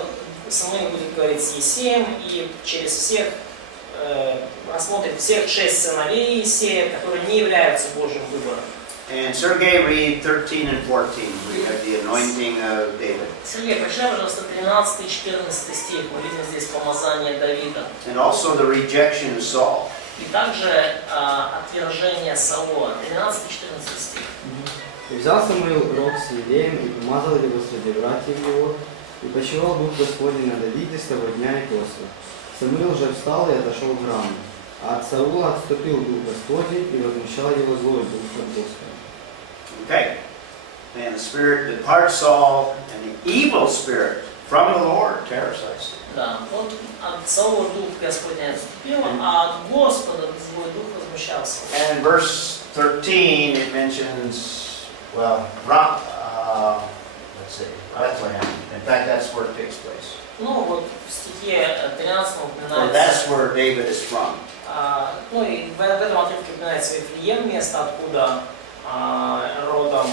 Самуил будет говорить с Иисеем и через всех рассмотрит всех 6 сыновей Иисея, которые не являются Божьим выбором. And Sergey, read 13 and 14. We have the anointing of David. Сергей, прочитай, пожалуйста, 13 и 14 стих. Мы видим здесь помазание Давида. And also the rejection of Saul. И также отвержение Саула. 13 и 14 стих. И взял Самуил рог с елеем и помазал его среди братьев его, и почивал Дух Господень на Давиде с того дня и после. Самуил же встал и отошел в раму, а от Саула отступил Дух Господень, и возмущал его злой Дух от Господа. Okay. And the spirit departs Saul, and the evil spirit from the Lord terrorized him. Да, вот от Саула Дух Господень отступил, а от Господа злой Дух возмущался. And in verse 13 it mentions, well, let's see, Bethlehem. In fact, that's where it takes place. Ну вот в стихе 13 So упоминается, that's where David is from. ну и в этом отрывке упоминается Вифлеем, место, откуда родом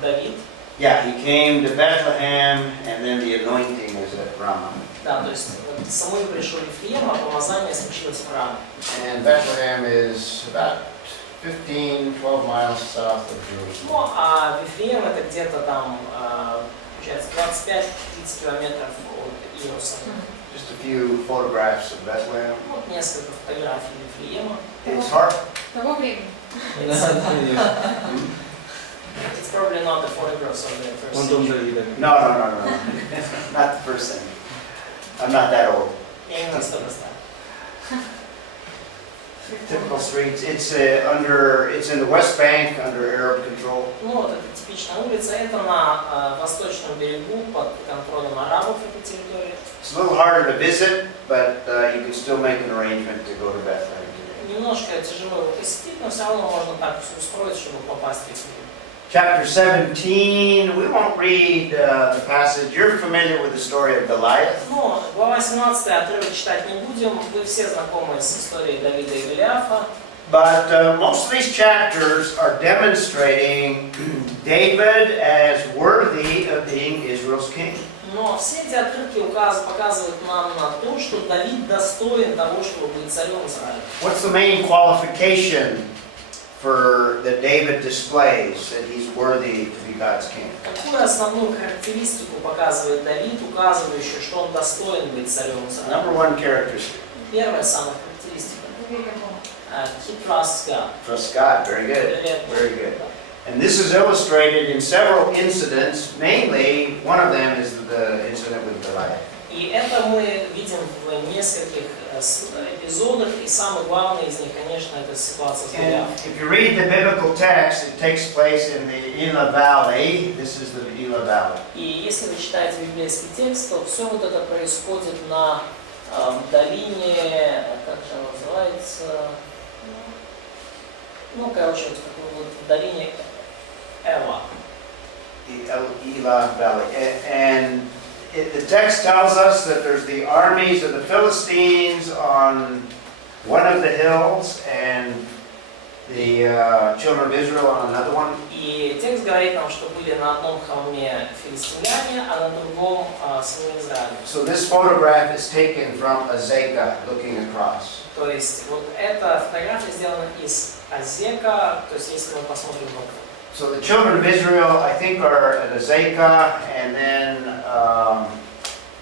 Давид. Yeah, he came to Bethlehem, and then the anointing was at Ramah. Да, то есть Самуил пришел в Вифлеем, а помазание случилось в Раме. And Bethlehem is about 15-12 miles south of Jerusalem. Ну, а Вифлеем это где-то там, получается, 25-30 километров от Иерусалима. Just a few photographs of Bethlehem. Вот несколько фотографий Вифлеема. It's hard. Того времени. It's probably not the photographs of the first Он дом century. Давида. No. Not the first thing. I'm not that old. Я не настолько стар. Typical streets. It's in the West Bank under Arab control. Ну вот это типичная улица, это на восточном берегу под контролем арабов этой территории. It's a little harder to visit, but you can still make an arrangement to go to Bethlehem today. Немножко тяжело его посетить, но все равно можно так все устроить, чтобы попасть в Вифлеем. Chapter 17, we won't read the passage. You're familiar with the story of Goliath. Ну, глава 17 отрывок читать не будем, вы все знакомы с историей Давида и Голиафа. But most of these chapters are demonstrating David as worthy of being Israel's king. Но все эти отрывки показывают нам на то, что Давид достоин того, чтобы быть царем Израиля. What's the main qualification that David displays that he's worthy to be God's king? Какую основную характеристику показывает Давид, указывающую, что он достоин быть царем Израиля? Number one characteristic. Первая самая характеристика. He trusts God. Trust God. Very good. Very good. And this is illustrated in several incidents. Mainly, one of them is the incident with Goliath. И это мы видим в нескольких эпизодах, и самый главный из них, конечно, это ситуация с And Голиафом. if you read the biblical text, it takes place in the Elah Valley. This is the Elah Valley. И если вы читаете библейский текст, то все вот это происходит на долине, как же она называется, ну, короче, вот такой вот в долине Эла. The Elah Valley. And the text tells us that there's the armies of the Philistines on one of the hills and the children of Israel on another one. И текст говорит нам, что были на одном холме филистимляне, а на другом сыны Израиля. So this photograph is taken from Azekah looking across. То есть вот эта фотография сделана из Азека, то есть если мы посмотрим вокруг. So the children of Israel, I think, are at Azekah, and then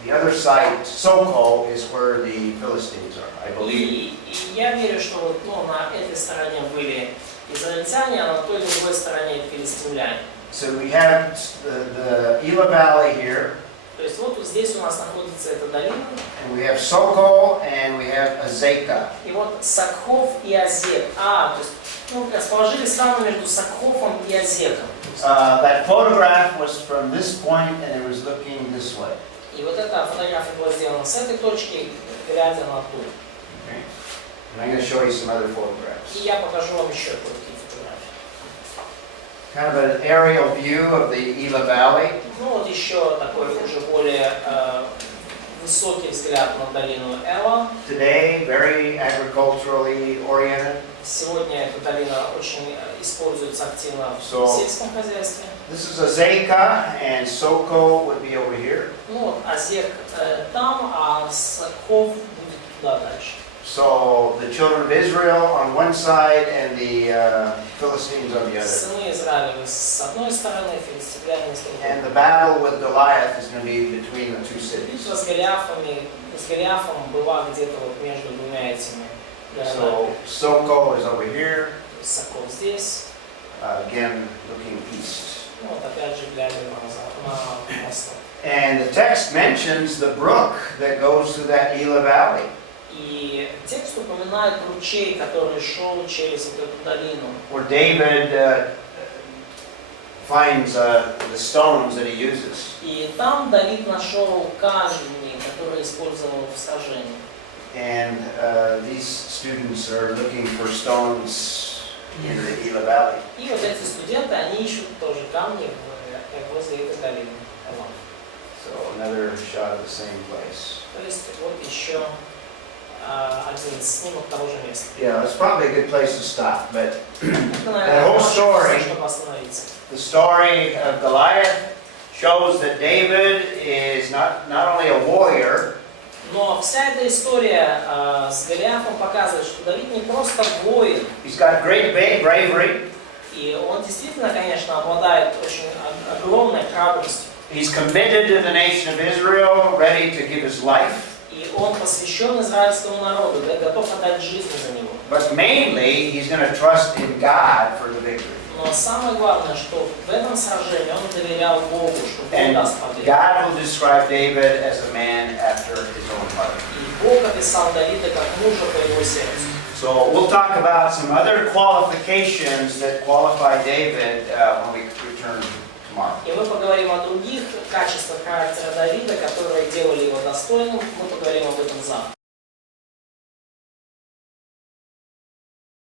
The other side, Soko, is where the Philistines are, I believe. И я верю, что вот, ну, на этой стороне были израильтяне, а на той другой стороне филистимляне. So we have the Elah Valley here, То есть вот здесь у нас находится эта долина, and we have Soko, and we have Azekah. и вот Сакхов и Азек. То есть, ну, расположились равно между Сакховом и Азеком. That photograph was from this point, and it was looking this way. И вот эта фотография была сделана с этой точки, глядя на ту. Okay. And I'm going to show you some other И photographs. я покажу вам еще кое-какие фотографии. Kind of an aerial view of the Elah Valley. Ну вот еще такой уже более высокий взгляд на долину Эла. Today, very agriculturally oriented. Сегодня эта долина очень используется активно в сельском хозяйстве. This is Azekah, and Soko would be over here. Ну вот Азек там, а Сакхов будет туда дальше. So the children of Israel on one side and the Philistines on the other. Сыны Израилевы с одной стороны, филистимляне с другой. And the battle with Goliath is going to be between the two cities. Битва с Голиафом была где-то вот между двумя этими городами. So Soko is over here, Сакхов здесь. again looking east. Ну вот опять же глядя на восток. And the text mentions the brook that goes through that Elah Valley. И текст упоминает ручей, который шел через вот эту долину. Where David finds the stones that he uses. И там Давид нашел камни, которые использовал в сражении. And these students are looking for stones in the Elah Valley. И вот эти студенты, они ищут тоже камни возле этой долины. So another shot of the same place. То есть вот еще один снимок того же места. Yeah, it's probably a good place to stop, but Это, that наверное, whole хорошее story, место, чтобы остановиться. the story of Goliath shows that David is not only a warrior, Но вся эта история с Голиафом показывает, что Давид не просто воин, he's got great bravery, и он действительно, конечно, обладает очень огромной храбростью. he's committed to the nation of Israel, ready to give his life, И он посвящен израильскому народу, готов отдать жизнь за него. but mainly he's going to trust in God for the victory. Но самое главное, что в этом сражении он доверял Богу, что Бог And даст победу. God will describe David as a man after his own heart. И Бог описал Давида как мужа по его сердцу. So we'll talk about some other qualifications that qualify David when we return tomorrow. И мы поговорим о других качествах характера Давида, которые делали его достойным. Мы поговорим об этом завтра.